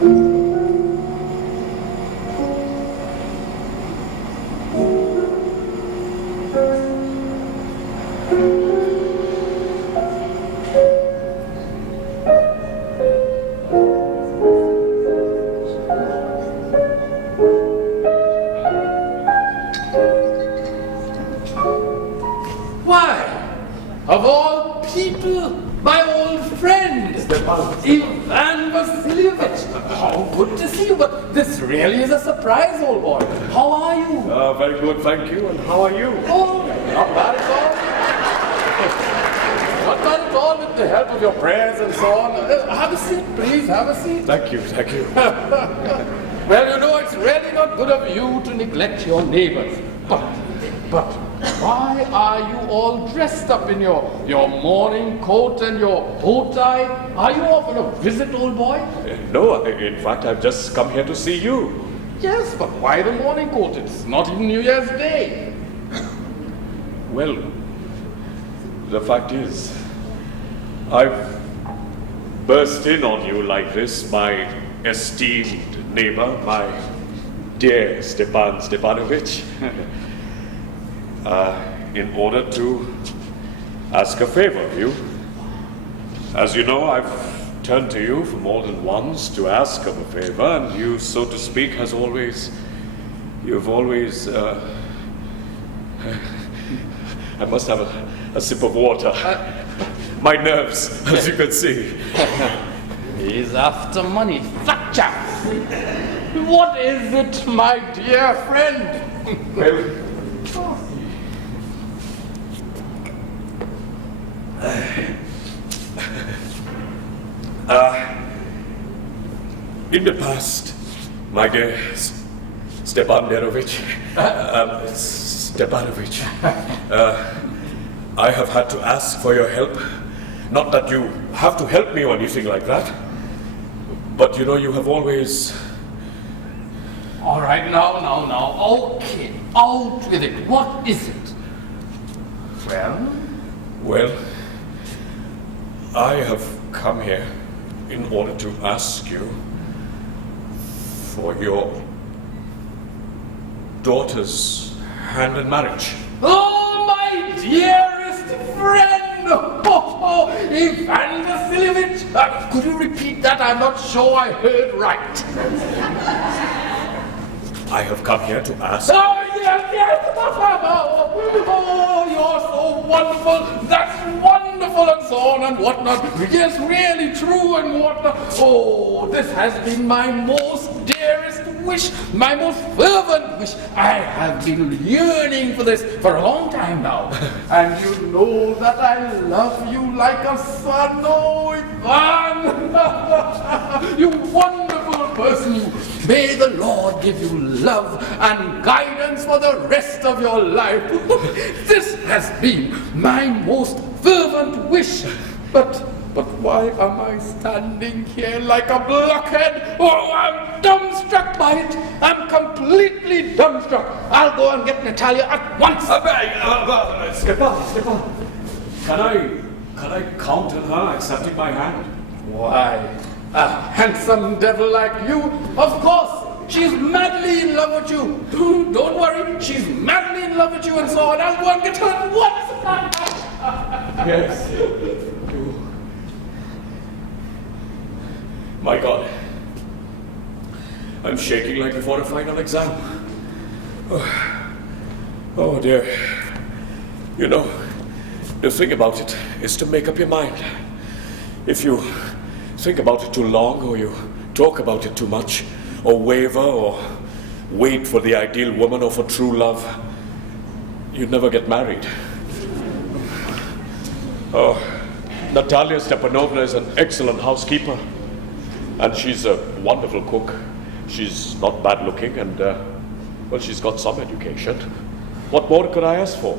Of all people, my old friend, Ivan Vasilievich. How good to see you, but this really is a surprise, old boy. How are you? Very good, thank you. And how are you? Oh, not bad at all. Not bad at all with the help of your prayers and so on. Have a seat, please, have a seat. Thank you, thank you. Well, you know, it's really not good of you to neglect your neighbors. But why are you all dressed up in your morning coat and your bow tie? Are you off on a visit, old boy? No, in fact, I've just come here to see you. Yes, but why the morning coat? It's not even New Year's Day. Well, the fact is, I've burst in on you like this, my esteemed neighbor, my dear Stepan Stepanovich. In order to ask a favor of you. As you know, I've turned to you for more than once to ask of a favor, and you, so to speak, you've always, I must have a sip of water. My nerves, as you can see. He's after money, fat chap. What is it, my dear friend? Well, in the past, my dear Stepanovich, I have had to ask for your help. Not that you have to help me or anything like that, but you know, you have always... All right, now. Okay, out with it. What is it? Well, I have come here in order to ask you for your daughter's hand in marriage. Oh, my dearest friend! Oh, Ivan Vasilievich! Could you repeat that? I'm not sure I heard right. I have come here to ask... Oh, yes! Oh, you're so wonderful! That's wonderful and so on and whatnot. Yes, really true and whatnot. Oh, this has been my most dearest wish, my most fervent wish. I have been yearning for this for a long time now. And you know that I love you like a son. Oh, Ivan! You wonderful person. May the Lord give you love and guidance for the rest of your life. This has been my most fervent wish. But why am I standing here like a blockhead? Oh, I'm dumbstruck by it. I'm completely dumbstruck. I'll go and get Natalia at once. Stepan, can I count on her accepting my hand? Why, a handsome devil like you? Of course, she's madly in love with you. Don't worry, she's madly in love with you and so on. I'll go and get her at once. Yes. My God, I'm shaking like before a final exam. Oh dear. You know, the thing about it is to make up your mind. If you think about it too long, or you talk about it too much, or waver, or wait for the ideal woman or for true love, you'd never get married. Oh, Natalia Stepanovna is an excellent housekeeper. And she's a wonderful cook. She's not bad looking and, well, she's got some education. What more could I ask for?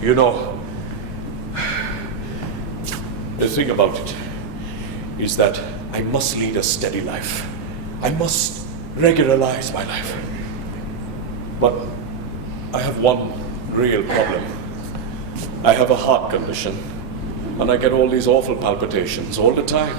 You know, the thing about it is that I must lead a steady life. I must regularize my life. But I have one real problem. I have a heart condition. And I get all these awful palpitations all the time.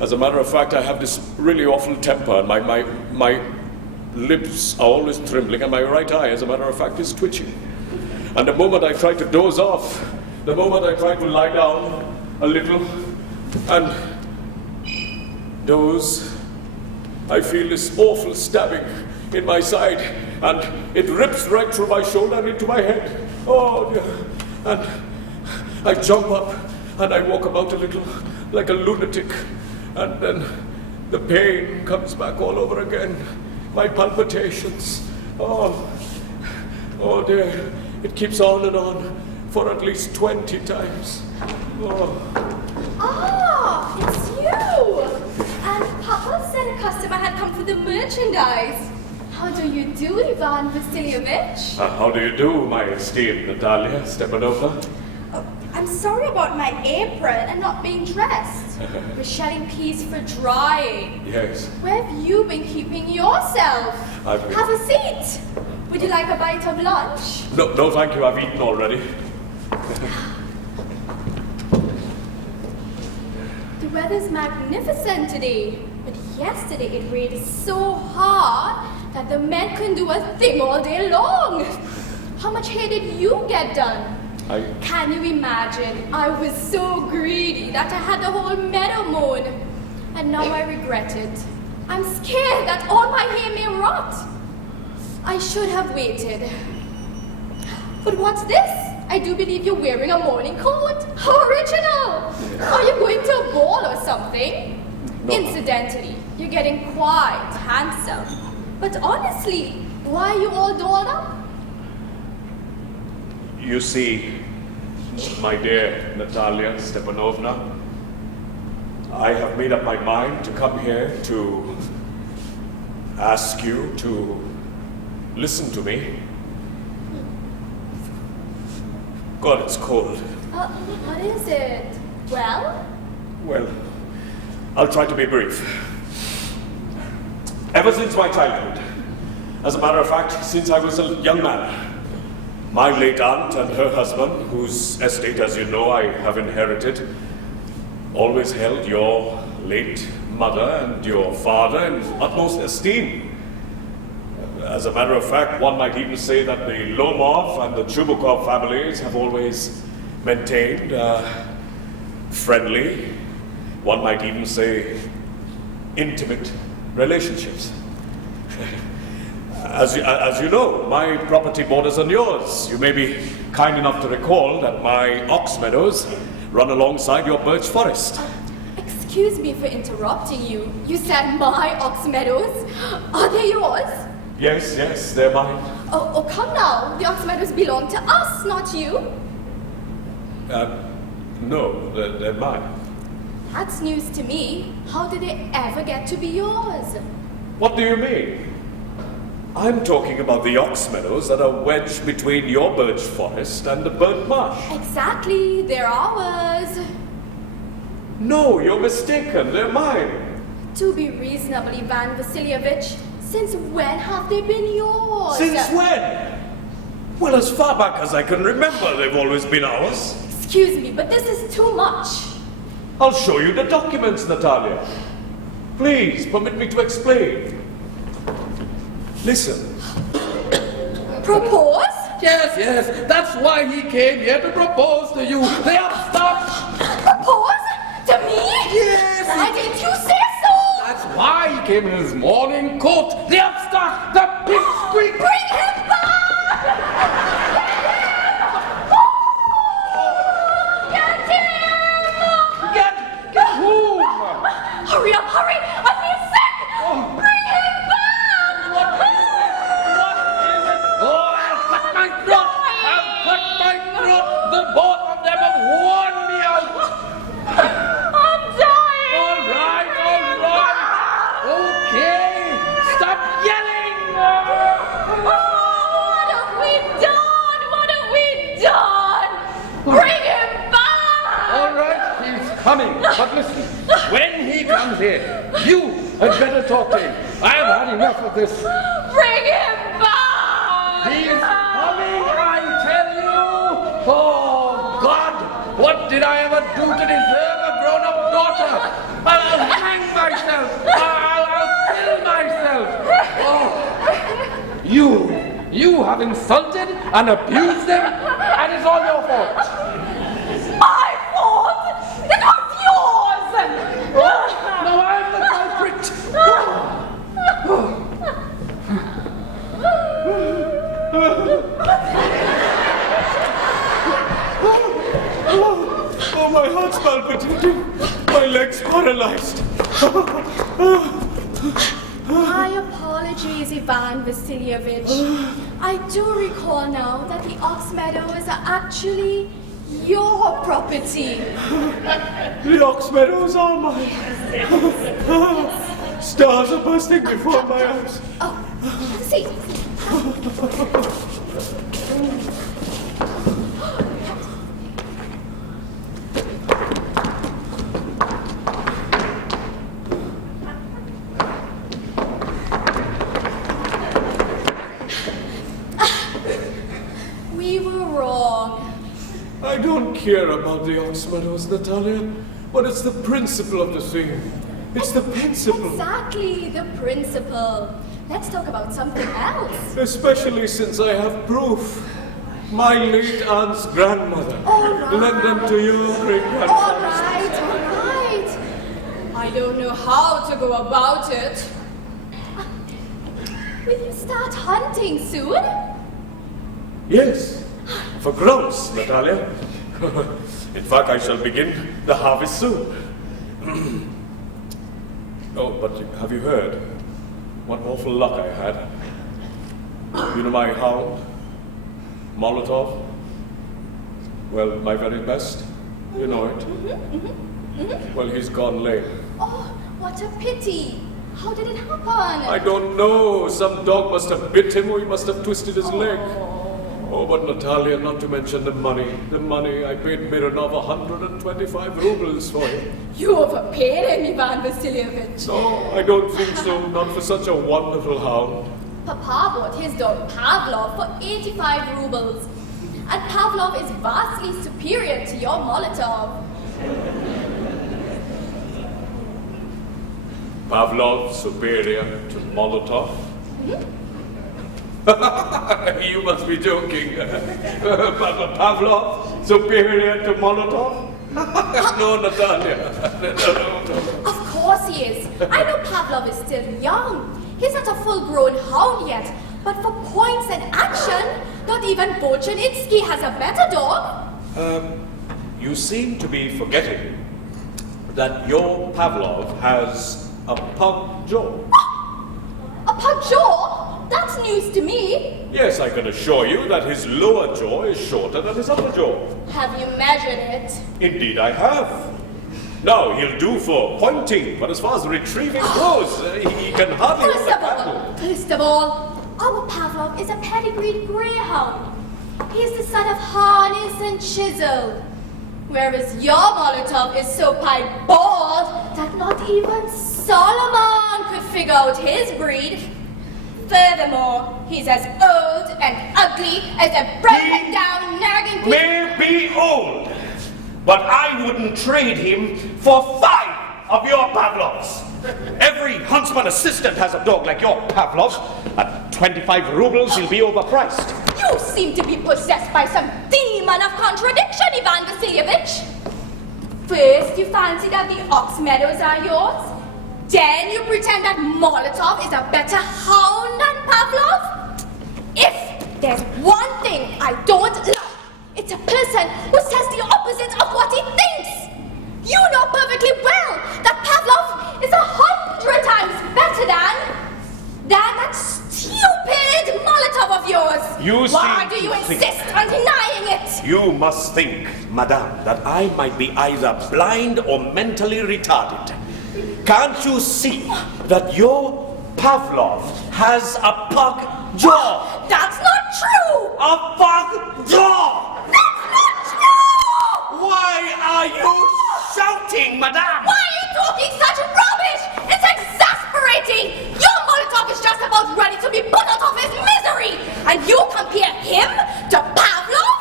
As a matter of fact, I have this really awful temper, and my lips are always trembling, and my right eye, as a matter of fact, is twitching. And the moment I try to doze off, the moment I try to lie down a little and doze, I feel this awful stabbing in my side, and it rips right through my shoulder and into my head. Oh dear. And I jump up and I walk about a little like a lunatic, and then the pain comes back all over again. My palpitations. Oh dear. It keeps on and on for at least 20 times. Ah, it's you! And Papa said a customer had come for the merchandise. How do you do, Ivan Vasilievich? How do you do, my esteemed Natalia Stepanovna? Oh, I'm sorry about my apron and not being dressed. We're shelling peas for drying. Yes. Where have you been keeping yourself? Have a seat. Would you like a bite of lunch? No, thank you. I've eaten already. The weather's magnificent today, but yesterday it rained so hard that the men couldn't do a thing all day long. How much hay did you get done? Can you imagine? I was so greedy that I had the whole meadow mown, and now I regret it. I'm scared that all my hay may rot. I should have waited. But what's this? I do believe you're wearing a morning coat. How original! Are you going to a ball or something? No. Incidentally, you're getting quite handsome. But honestly, why are you all dolled up? You see, my dear Natalia Stepanovna, I have made up my mind to come here to ask you to listen to me. God, it's cold. What is it? Well? Well, I'll try to be brief. Ever since my childhood, as a matter of fact, since I was a young man, my late aunt and her husband, whose estate, as you know, I have inherited, always held your late mother and your father in utmost esteem. As a matter of fact, one might even say that the Lomov and the Chubukov families have always maintained friendly, one might even say intimate relationships. As you know, my property borders on yours. You may be kind enough to recall that my ox meadows run alongside your birch forest. Excuse me for interrupting you. You said my ox meadows. Are they yours? Yes, they're mine. Oh, come now. The ox meadows belong to us, not you. No, they're mine. That's news to me. How did they ever get to be yours? What do you mean? I'm talking about the ox meadows that are wedged between your birch forest and the burnt marsh. Exactly, they're ours. No, you're mistaken. They're mine. To be reasonable, Ivan Vasilievich, since when have they been yours? Since when? Well, as far back as I can remember, they've always been ours. Excuse me, but this is too much. I'll show you the documents, Natalia. Please, permit me to explain. Listen. Propose? Yes, that's why he came here to propose to you. They have stopped. Propose? To me? Yes. Why didn't you say so? That's why he came in his morning coat. They have stopped. The pig squeak. Bring him back! Hurry up, hurry! I feel sick! Bring him back! What is it? Oh, I'll cut my throat! I'll cut my throat! The both of them have worn me out! I'm dying! All right. Okay, stop yelling! What have we done? What have we done? Bring him back! All right, he's coming. But listen, when he comes here, you had better talk to him. I have had enough of this. Bring him back! He's coming, I tell you! Oh, God! What did I ever do to deserve a grown-up daughter? I'll hang You have insulted and abused them, and it's all your fault. My fault? It was yours! Now I'm the culprit. Oh, my heart's palpitating. My legs paralyzed. My apologies, Ivan Vasilievich. I do recall now that the Ox Meadows are actually your property. The Ox Meadows are mine. Stars are bursting before my eyes. Oh, see. We were wrong. I don't care about the Ox Meadows, Natalia, but it's the principle of the thing. It's the principle. Exactly, the principle. Let's talk about something else. Especially since I have proof. My late aunt's grandmother. All right. Lend them to your great-grandfather. All right. I don't know how to go about it. Will you start hunting soon? Yes, for grouse, Natalia. In fact, I shall begin the harvest soon. Oh, but have you heard? What awful luck I had. You know my hound, Molotov? Well, my very best. You know it. Well, he's gone lame. Oh, what a pity. How did it happen? I don't know. Some dog must have bit him or he must have twisted his leg. Oh, but Natalia, not to mention the money. The money, I paid Mironov 125 rubles for him. You overpaid him, Ivan Vasilievich. No, I don't think so. Not for such a wonderful hound. Papa bought his dog Pavlov for 85 rubles. And Pavlov is vastly superior to your Molotov. Pavlov superior to Molotov? You must be joking. Pavlov superior to Molotov? No, Natalia. No. Of course he is. I know Pavlov is still young. He's not a full-grown hound yet. But for points and action, not even Bolshenitsky has a better dog. You seem to be forgetting that your Pavlov has a pug jaw. A pug jaw? That's news to me. Yes, I can assure you that his lower jaw is shorter than his upper jaw. Have you measured it? Indeed I have. Now, he'll do for pointing, but as far as retrieving goes, he can hardly hold a candle. First of all, our Pavlov is a pedigreed greyhound. He is the son of harness and chisel. Whereas your Molotov is so piebald that not even Solomon could figure out his breed. Furthermore, he's as old and ugly as a broken down nagging piece. May be old, but I wouldn't trade him for 5 of your Pavlovs. Every huntsman assistant has a dog like your Pavlov. At 25 rubles, he'll be overpriced. You seem to be possessed by some demon of contradiction, Ivan Vasilievich. First, you fancy that the Ox Meadows are yours. Then you pretend that Molotov is a better hound than Pavlov. If there's one thing I don't love, it's a person who says the opposite of what he thinks. You know perfectly well that Pavlov is 100 times better than that stupid Molotov of yours. Why do you insist on denying it? You must think, madame, that I might be either blind or mentally retarded. Can't you see that your Pavlov has a pug jaw? That's not true! A pug jaw! That's not true! Why are you shouting, madame? Why are you talking such rubbish? It's exasperating! Your Molotov is just about ready to be put out of his misery! And you compare him to Pavlov?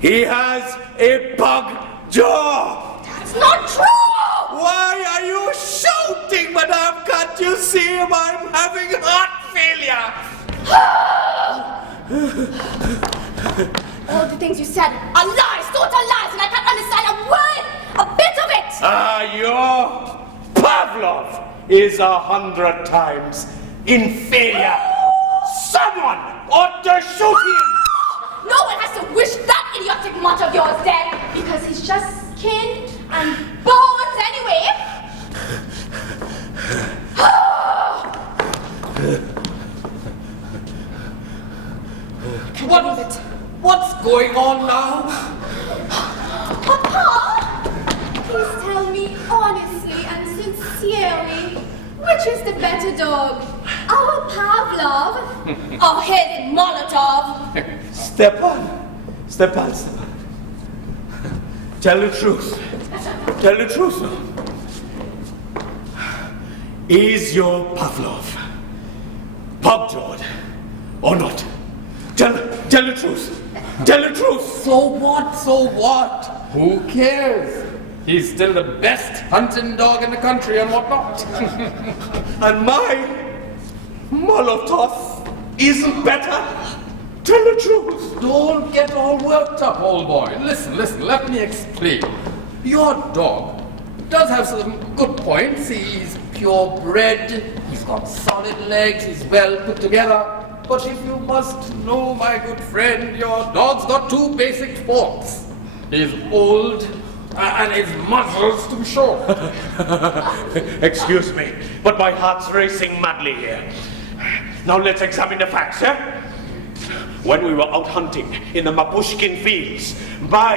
He has a pug jaw! That's not true! Why are you shouting, madame? Can't you see I'm having heart failure? All the things you said are lies, total lies, and I can't understand a bit of it! Your Pavlov is 100 times inferior. Someone ought to shoot him! No one has to wish that idiotic mutt of yours dead, because he's just skin and bones anyway. What's going on now? Papa, please tell me honestly and sincerely, which is the better dog? Our Pavlov or his Molotov? Stepan. Tell the truth. Tell the truth now. Is your Pavlov pug-jawed or not? Tell the truth. Tell the truth. So what? Who cares? He's still the best hunting dog in the country and whatnot. And my Molotov isn't better? Tell the truth. Don't get all worked up, old boy. Listen, let me explain. Your dog does have some good points. He's purebred, he's got solid legs, he's well put together. But if you must know, my good friend, your dog's got two basic faults. He's old, and his muzzle's too short. Excuse me, but my heart's racing madly here. Now let's examine the facts, eh? When we were out hunting in the Mapushkin fields, my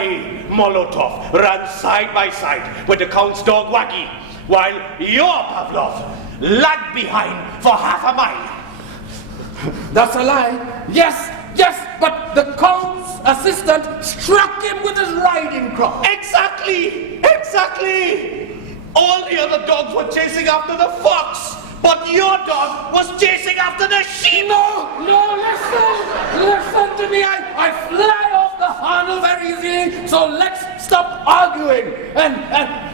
Molotov ran side by side with the Count's dog Waggy, while your Pavlov lagged behind for half a mile. That's a lie. Yes, but the Count's assistant struck him with his riding crop. Exactly! All the other dogs were chasing after the fox, but your dog was chasing after the sheep! No, listen to me. I fly off the handle very easily, so let's stop arguing. And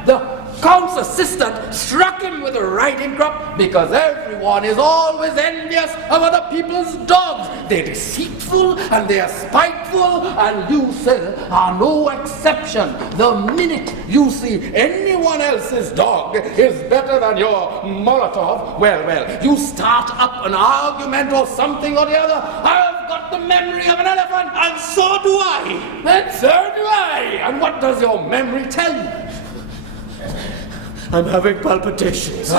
the Count's assistant struck him with a riding crop because everyone is always envious of other people's dogs. They're deceitful and they're spiteful, and you, sir, are no exception. The minute you see anyone else's dog is better than your Molotov, well, you start up an argument or something or the other. I've got the memory of an elephant, And so do I! and so do I. And what does your memory tell you? I'm having palpitations.